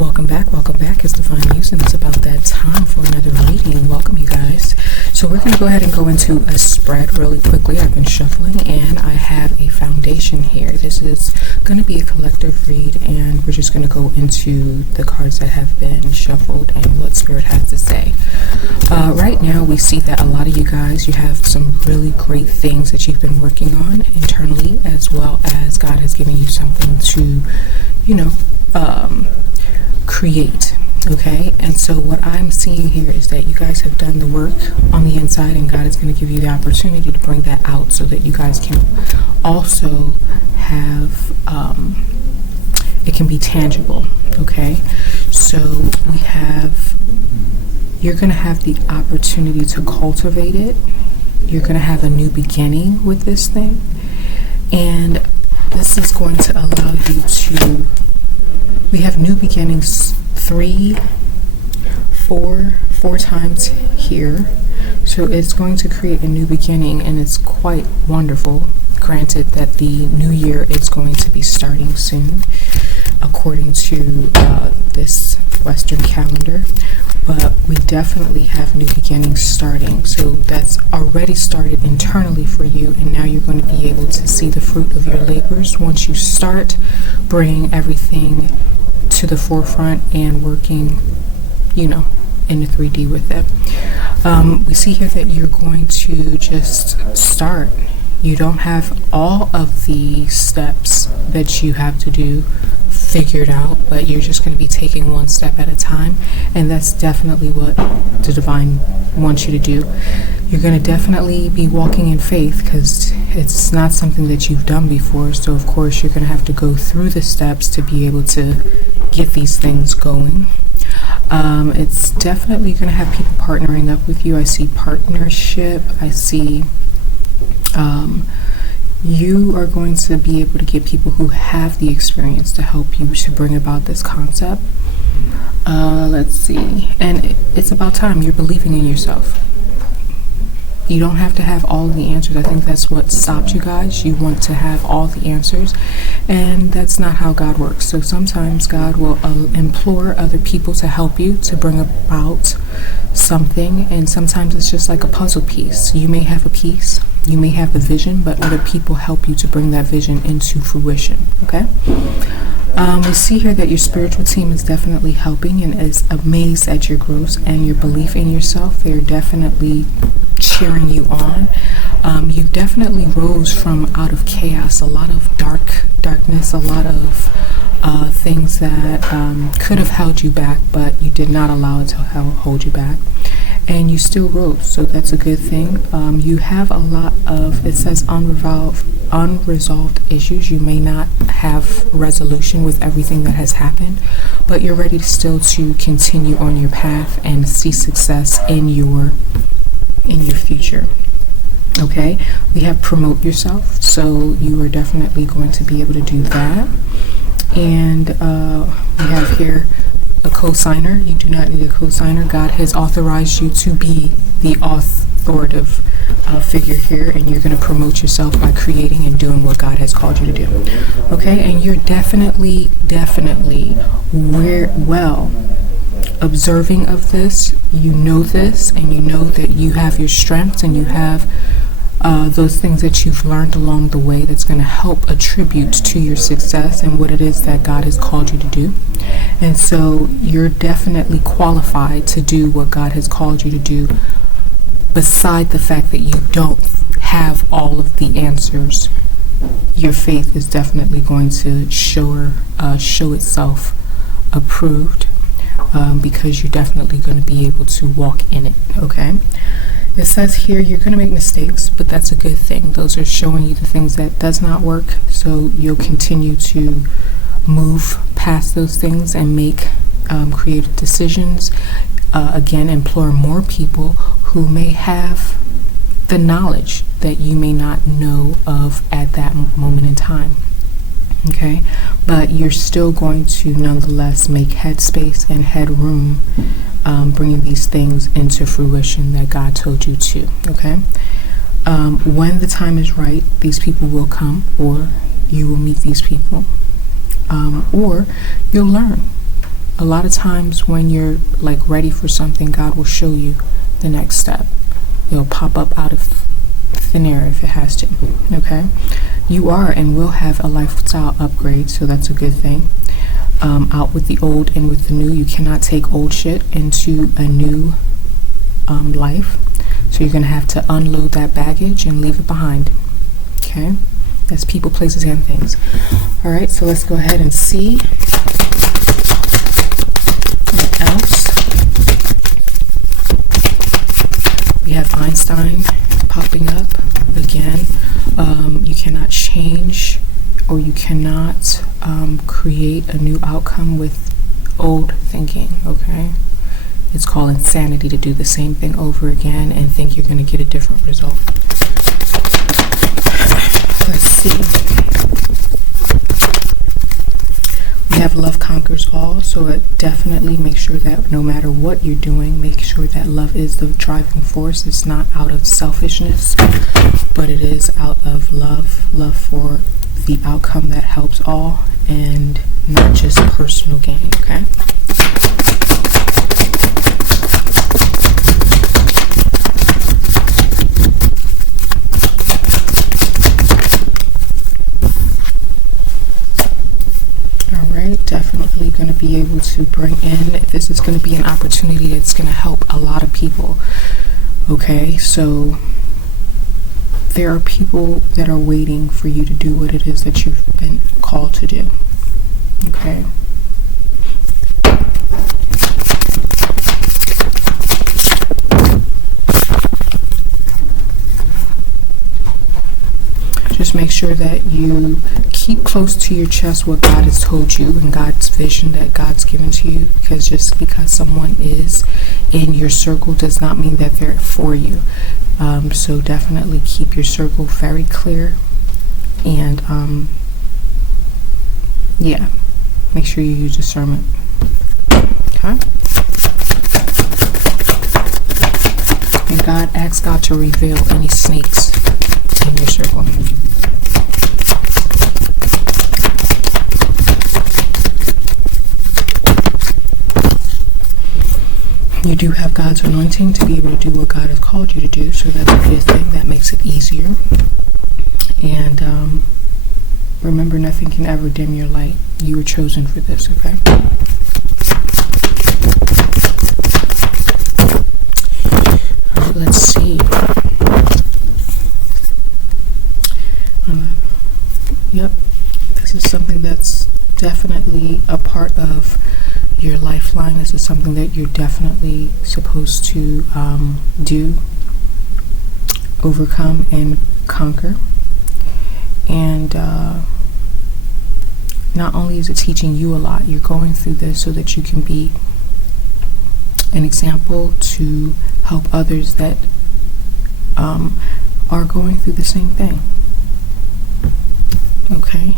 Welcome back, welcome back. It's Divine Muse, and it's about that time for another reading. Welcome, you guys. So we're going to go ahead and go into a spread really quickly. I've been shuffling, and I have a foundation here. This is going to be a collective read, and we're just going to go into the cards that have been shuffled and what Spirit has to say. Right now, we see that a lot of you guys, you have some really great things that you've been working on internally, as well as God has given you something to, create. Okay, and so what I'm seeing here is that you guys have done the work on the inside, and God is going to give you the opportunity to bring that out so that you guys can also have it can be tangible. Okay, so you're going to have the opportunity to cultivate it. You're going to have a new beginning with this thing, and this is going to allow you to, we have new beginnings four times here. So it's going to create a new beginning, and it's quite wonderful. Granted that the new year is going to be starting soon, according to this Western calendar. But we definitely have new beginnings starting. So that's already started internally for you, and now you're going to be able to see the fruit of your labors once you start bringing everything to the forefront and working, in the 3D with it. We see here that you're going to just start. You don't have all of the steps that you have to do figured out, but you're just going to be taking one step at a time, and that's definitely what the Divine wants you to do. You're going to definitely be walking in faith because it's not something that you've done before, so of course you're going to have to go through the steps to be able to get these things going. It's definitely going to have people partnering up with you. I see partnership. I see you are going to be able to get people who have the experience to help you to bring about this concept. Let's see. And it's about time you're believing in yourself. You don't have to have all the answers. I think that's what stopped you guys. You want to have all the answers, and that's not how God works. So sometimes God will implore other people to help you to bring about something, and sometimes it's just like a puzzle piece. You may have a piece, you may have the vision, but other people help you to bring that vision into fruition. Okay? We see here that your spiritual team is definitely helping and is amazed at your growth and your belief in yourself. They're definitely cheering you on. You definitely rose from out of chaos, a lot of darkness, a lot of things that could have held you back, but you did not allow it to hold you back. And you still rose, so that's a good thing. You have a lot of, it says unresolved issues. You may not have resolution with everything that has happened, but you're ready still to continue on your path and see success in your future. Okay, we have promote yourself, so you are definitely going to be able to do that. And we have here a co-signer. You do not need a co-signer. God has authorized you to be the authoritative figure here, and you're going to promote yourself by creating and doing what God has called you to do. Okay, and you're definitely well observing of this. You know this, and you know that you have your strengths, and you have those things that you've learned along the way that's going to help attribute to your success and what it is that God has called you to do. And so you're definitely qualified to do what God has called you to do, beside the fact that you don't have all of the answers. Your faith is definitely going to show itself approved, because you're definitely going to be able to walk in it. Okay, it says here you're going to make mistakes, but that's a good thing. Those are showing you the things that does not work, so you'll continue to move past those things and make creative decisions. Again, implore more people who may have the knowledge that you may not know of at that moment in time. Okay, but you're still going to nonetheless make headspace and headroom, bringing these things into fruition that God told you to. Okay, when the time is right, these people will come, or you will meet these people, or you'll learn A lot of times when you're like ready for something, God will show you the next step. It'll pop up out of thin air if it has to. Okay? You are and will have a lifestyle upgrade, so that's a good thing. Out with the old and with the new. You cannot take old shit into a new life. So you're going to have to unload that baggage and leave it behind. Okay? That's people, places, and things. All right, so let's go ahead and see what else. We have Einstein popping up again. You cannot change, or you cannot create a new outcome with old thinking, okay? It's called insanity to do the same thing over again and think you're going to get a different result. Let's see. We have love conquers all, so it definitely make sure that no matter what you're doing, make sure that love is the driving force. It's not out of selfishness, but it is out of love for the outcome that helps all and not just personal gain, okay? Definitely going to be able to bring in, this is going to be an opportunity that's going to help a lot of people. Okay, so there are people that are waiting for you to do what it is that you've been called to do. Okay. Just make sure that you keep close to your chest what God has told you and God's vision that God's given to you, because just because someone is in your circle does not mean that they're for you. So definitely keep your circle very clear, and yeah, make sure you use discernment. Okay? And ask God to reveal any snakes in your circle. You do have God's anointing to be able to do what God has called you to do, so that's a good thing. That makes it easier. And remember, nothing can ever dim your light. You were chosen for this, okay? Let's see. Yep, this is something that's definitely a part of your lifeline. This is something that you're definitely supposed to do, overcome, and conquer. And not only is it teaching you a lot, you're going through this so that you can be an example to help others that are going through the same thing. Okay?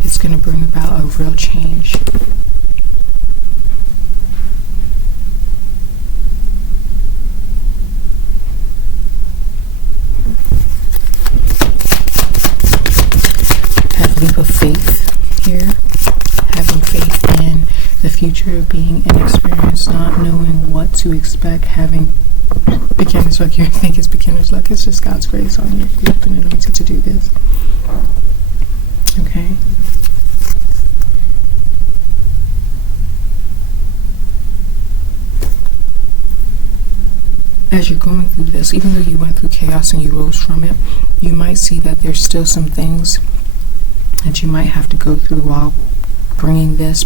It's going to bring about a real change. Have leap of faith here. Having faith in the future, being inexperienced, not knowing what to expect, having beginner's luck. You think it's beginner's luck. It's just God's grace on you. You've been anointed to do this. Okay. As you're going through this, even though you went through chaos and you rose from it, you might see that there's still some things that you might have to go through while birthing this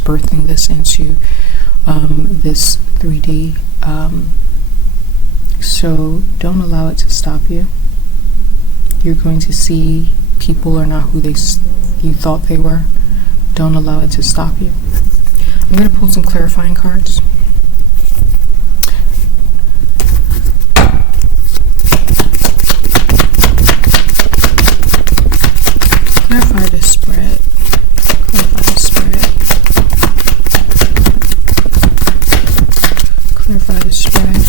into this 3D. So don't allow it to stop you. You're going to see people are not who you thought they were. Don't allow it to stop you. I'm going to pull some clarifying cards. Clarify the spread. Clarify the spread. Clarify the spread.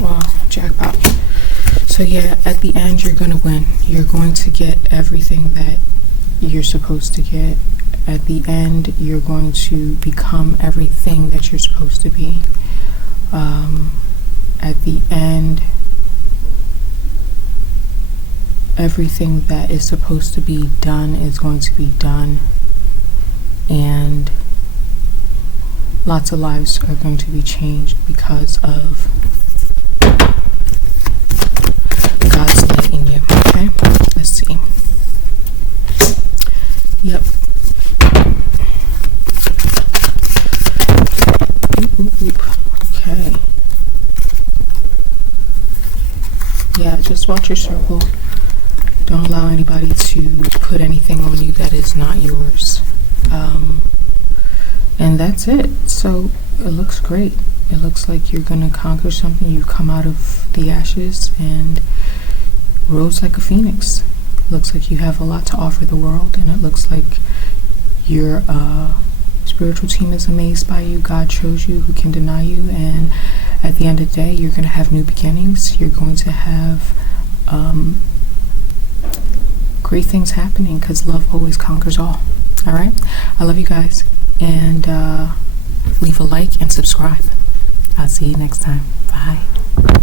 Wow, jackpot. So yeah, at the end you're going to win. You're going to get everything that you're supposed to get. At the end, you're going to become everything that you're supposed to be. At the end, everything that is supposed to be done is going to be done, and lots of lives are going to be changed because of God's light in you. Okay, let's see. Yep. Oop. Okay. Yeah, just watch your circle. Don't allow anybody to put anything on you that is not yours. And that's it. So it looks great. It looks like you're going to conquer something. You've come out of the ashes and rose like a phoenix. Looks like you have a lot to offer the world, and it looks like your spiritual team is amazed by you. God chose you. Who can deny you? And at the end of the day, you're going to have new beginnings. You're going to have great things happening, because love always conquers all. All right? I love you guys. And leave a like and subscribe. I'll see you next time. Bye.